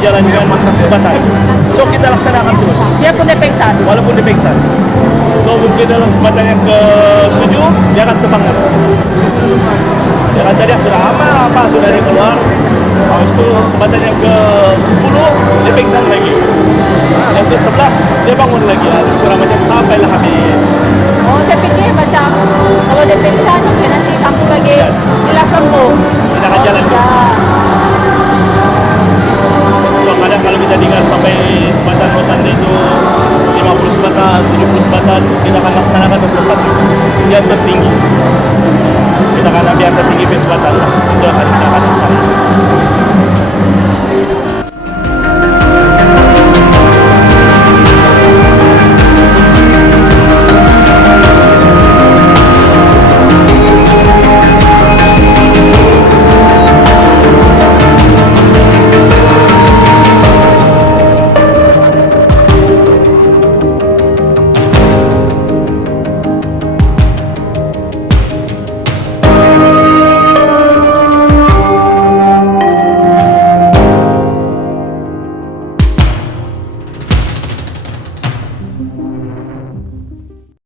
berjalan dengan sebatan. So kita laksanakan terus, Dia pun dipengsan. walaupun dia pingsan. So mungkin dalam sebatan yang ke-7 dia akan terbang. Jangan tadi sudah apa sudah dia keluar. Habis itu sebatan yang ke-10 dia pingsan lagi. Yang ke-11 dia bangun lagi. Kurang macam sampailah habis. Oh, saya pikir macam kalau dia pengsan, okay, nanti sambung lagi. Ya. Bila sembuh. Kita akan jalan terus. Ya. So kadang kalau kita tinggal sampai sebatan hutan itu 50 sebatan, 70 sebatan, kita akan laksanakan 24 yang tertinggi. Kita akan ambil yang tertinggi sebatan lah. Itu akan kita akan